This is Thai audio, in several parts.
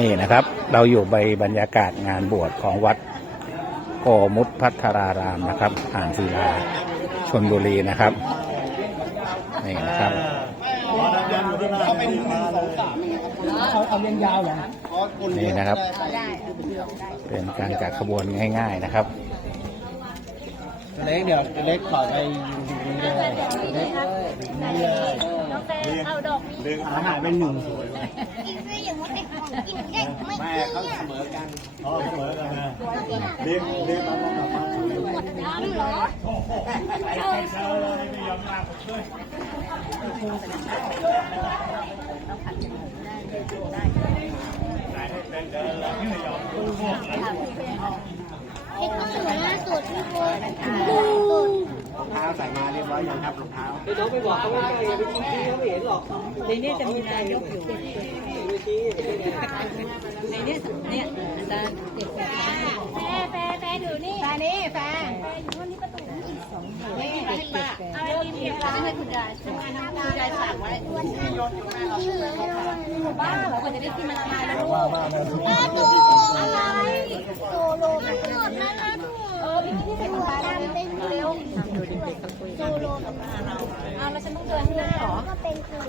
นี่นะครับ เราอยู่ใบบรรยากาศงานบวชของวัดโกมุตพัทรารามนะครับ อ่างศิลาชนบุรีนะครับ นี่นะครับเขาเอาเรียนยาวเหรอนี่นะครับ เป็นการจัดขบวนง่าย ๆนะครับ เล็กเดี๋ยวเล็กขอไปอยู่ตรงนี้เลยเล็กนี่เลยน้องแตงเอาดอกนี้อาหารเป็นหนึ่ง ด็กไม่กินเนี่ยอ๋อเสมอกันนะเด็กเด็กมันต้องมาหมดน้ำเหรอเด็กต้องเหนือสุดที่โบสุดรองเท้าใส่มาเรียบร้อยยังครับรองเท้าน้องไปบอกเขาไม่ใกล้ไปชี้เขาไม่เห็นหรอกในนี้จะมีนายกอยู่ เนี่ยอาจารย์เด็กแฟแฟแฟถือนี่แฟนี่แฟแฟอยู่ที่ประตูนี่นี่ให้ป้าเอาดินเก็บร้านให้คุณยายทำงานน้ำตาคุณยายฝากไว้วันนั้นรถมาเราเชื่อบ้าเหรอคนจะได้กินมันละลาแล้วลูกแม่ดูอะไรโซโลมันหมดแล้วนะดูกเออพี่ที่ใส่ถุงผ้าดำเป็นเร็วโซโลกับเราเอาแล้วฉันต้องเดินข้างหน้าเหรอก็เป็นคือ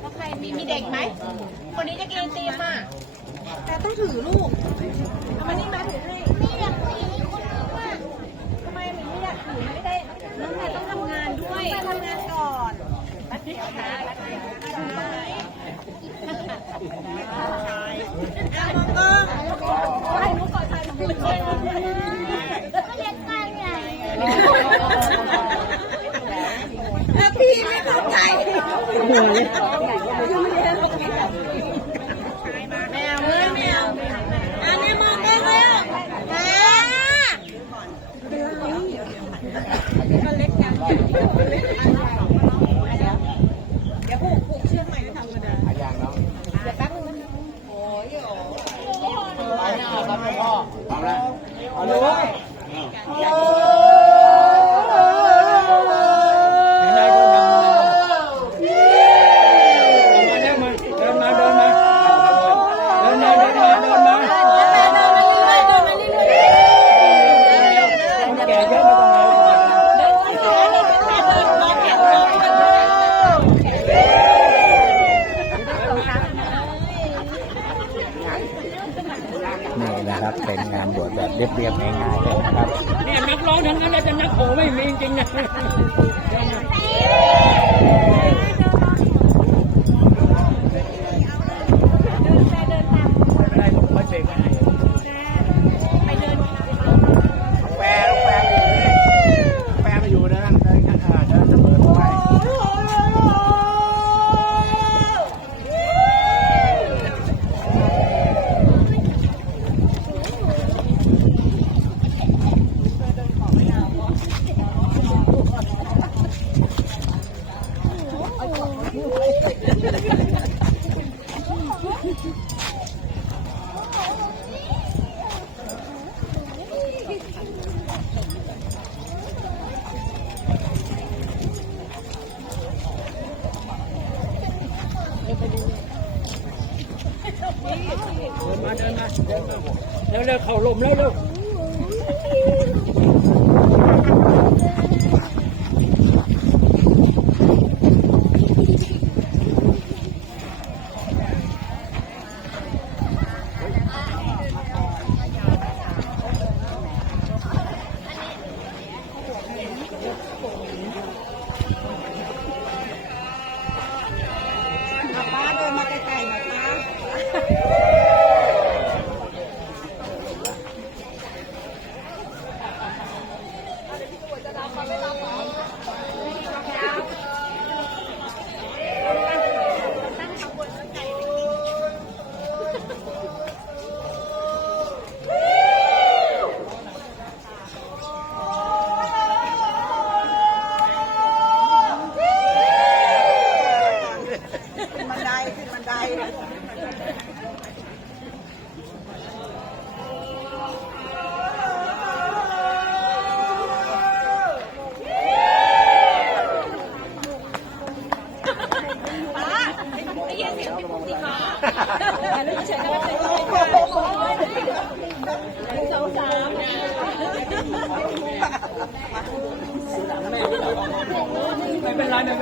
แล้วใครมีมีเด็กไหมคนนี้จะกินตีมอะ แต่ต้องถือลูกเอามานี่มาถือให้ไม่อยากคุยให้คนอื่นว่าทำไมมันไม่อยากถือไม่ได้น้องแม่ต้องทำงานด้วยไปทำงานก่อนแป๊บเดียวนะแป๊บเดียวได้เอามองกล้องถ่ายรูปก่อนถ่ายรูปก่อนก็เรียนการใหญ่แล้วพี่ไม่เข้าใจแมวเอ้ยแมวอันนี้มองกล้องแล้วแม่เดี๋ยวผูกผูกเชือกใหม่จะทำกันนะเดี๋ยวแป๊บนึงนะโอ้ยโอ้ ไปหน้าครับพ่อเอาละเอาเลย ไม่ได้ก็ทำมาเดินมาเดินมาเดินมาเดินมาเดินมาเดินมาคนแก่เยอะไม่ต้องเอา นี่นะครับ เป็นงานบวชแบบเรียบๆง่ายๆเลยนะครับ เนี่ยนัก ร้องทั้งนั้นเลยแต่นักโขไม่มีจริงนะ ไม่ได้ผมค่อยเบรกให้ แฟนแฟนแฟนมาอยู่นะเดินกันอ่าเดินเสมอไป เดินมาเดินมาเดินมา เข่าลมเร็วเร็ว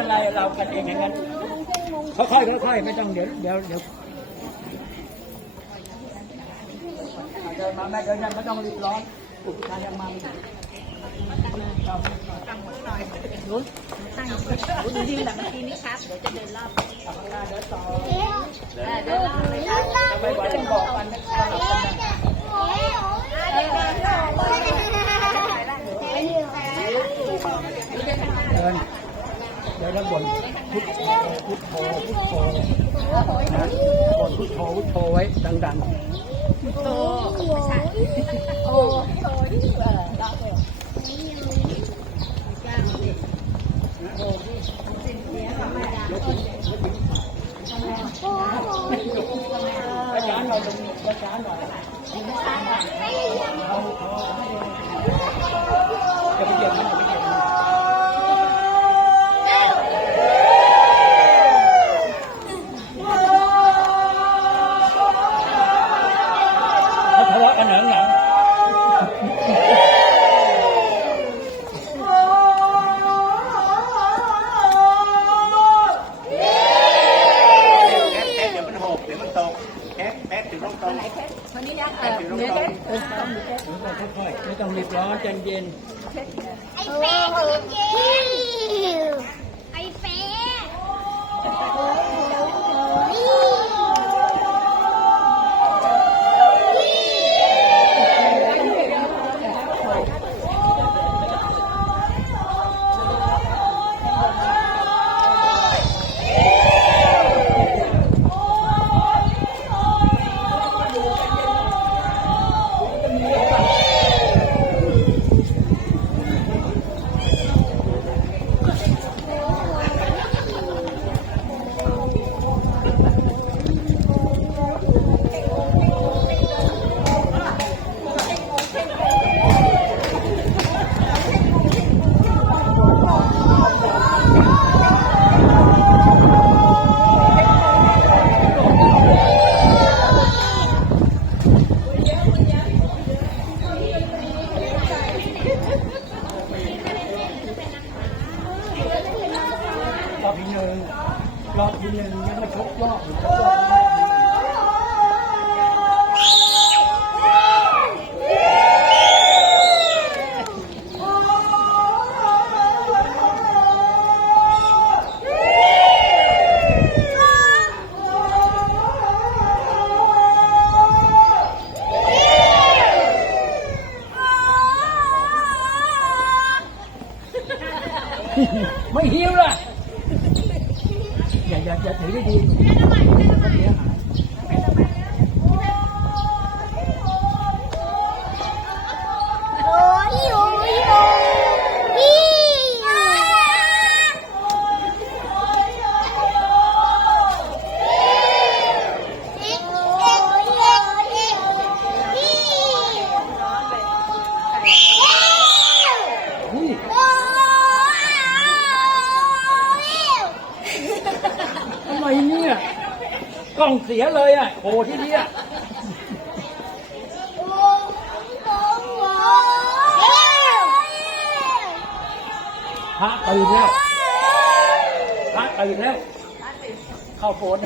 เป็นไรไม่เป็นไรเรากันเองอย่างนั้นค่อยๆค่อยๆไม่ต้องเดี๋ยวเดี๋ยวเดี๋ยวเดินมาแม่เดินยังไม่ต้องรีบร้อนอุปทานยังมาไม่ถึงดูดีหลังทีนี้ครับ เดี๋ยวจะเดินรอบทำไมวันนี้บอกกันนะเดินเดิน แล้วบ่นพุทโธพุทโธพุทโธนะบ่นพุทโธพุทโธไว้ดังๆอาจารย์หน่อยตรงนี้อาจารย์หน่อยจะ ค่ออต้องค่อยๆไม่ต้องรีบร้อนใจเย็นไอ้เป๊ะไอ้เป๊ะ ไม่หิวล่ะอย่าอย่าอย่าถือได้ดีมันเสียหาย กล้องเสียเลยอะโหที่นี่อะพระตื่นแล้วพระตื่นแล้ว เข้าโฟน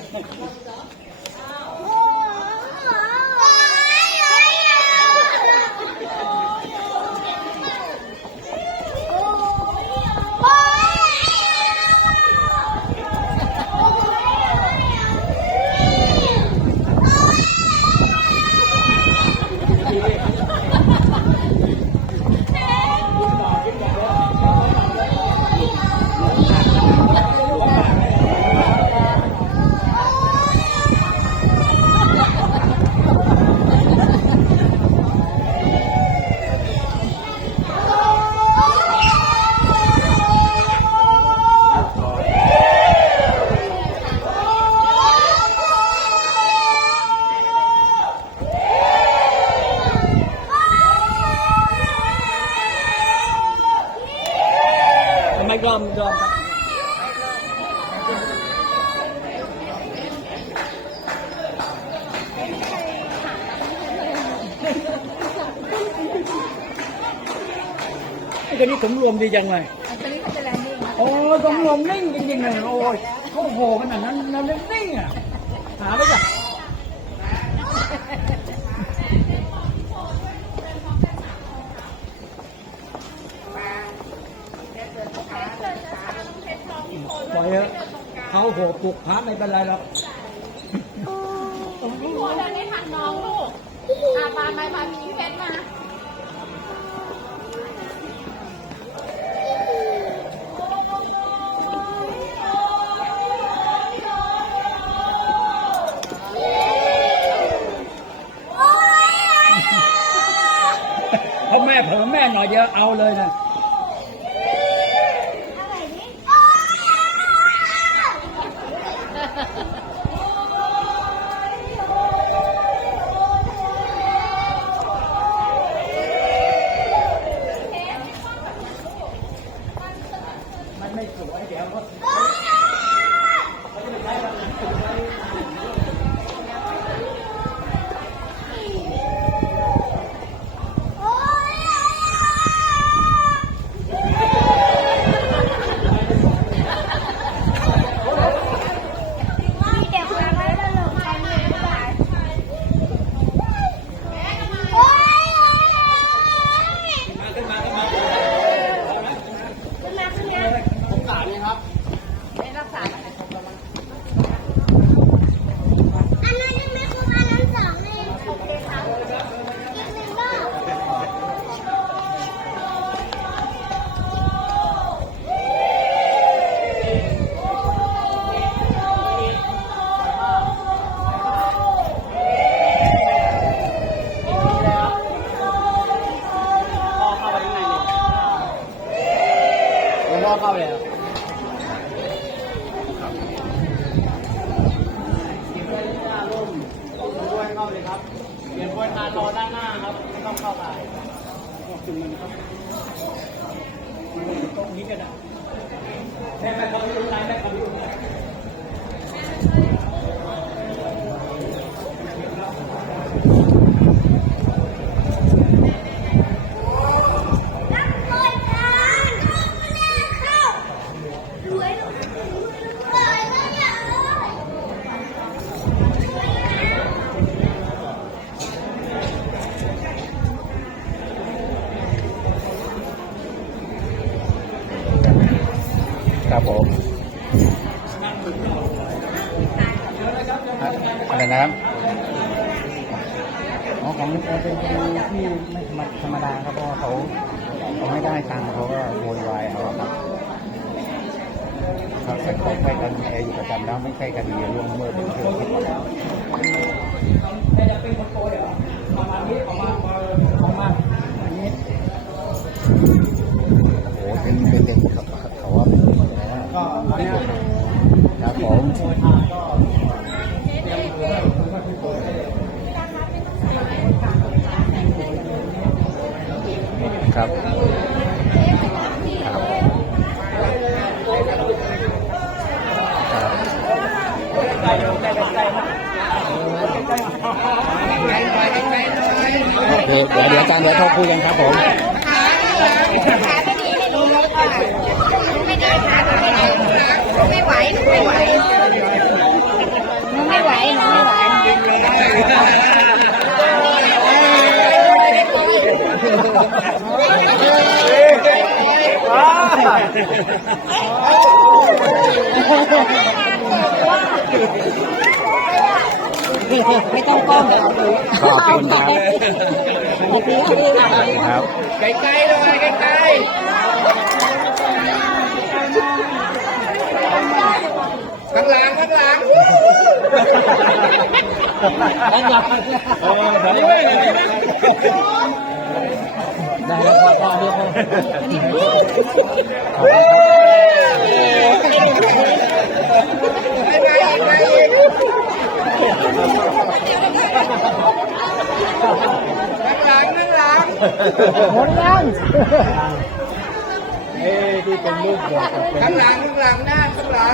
ตัวนี้สมรวมดีจังเลยอันนี้เขาจะแลนดิ้งนะโอ้สมรวมนิ่งจริงๆเลยโอ้ยเขาโหขนาดนั้นเราเล่นนิ่งอะหาไปจ้ะปล่อยเถอะเขาโหปลุกพระไม่เป็นไรหรอกพี่หัวเดินในถังน้องลูกอ่าปาไปพาพี่เพชรม ไอเข้าไปแล้วด้วยเข้าเลยครับเปลี่ยนบริการรอด้านหน้าครับ ไม่ต้องเข้าไปขอบคุณมันครับตรงนี้ก็ได้แเขาก็โวยวายเอาครับครับแต่เขาไม่กันเออยู่ประจำแล้วไม่ใช่คดีล่วงเมิดเป็นเรื่องที่แม่จะเป็นคนโตเหรอประมาณนี้ประมาณประมาณอันนี้โอ้โหเป็นเป็นเด็กเขาว่าเป็นเด็กนะก็เนี้ยครับผมครับ โอเดี๋ยวเดี๋ยวอาจารย์เดี๋ยวโทรคุยกันครับผมไม่ไหวหนูไม่ไหวไม่ไหวหนูไม่ไหวไม่ต้องก้มขอบคุณครับ ครับไกลๆเลยไกลๆข้างหลังข้างหลังโอ้ยได้เลยได้แล้วพอพอเดียวพอหมดแล้วเอ้ที่เป็นรูป เดียวกับข้างหลังข้างหลังหน้าข้า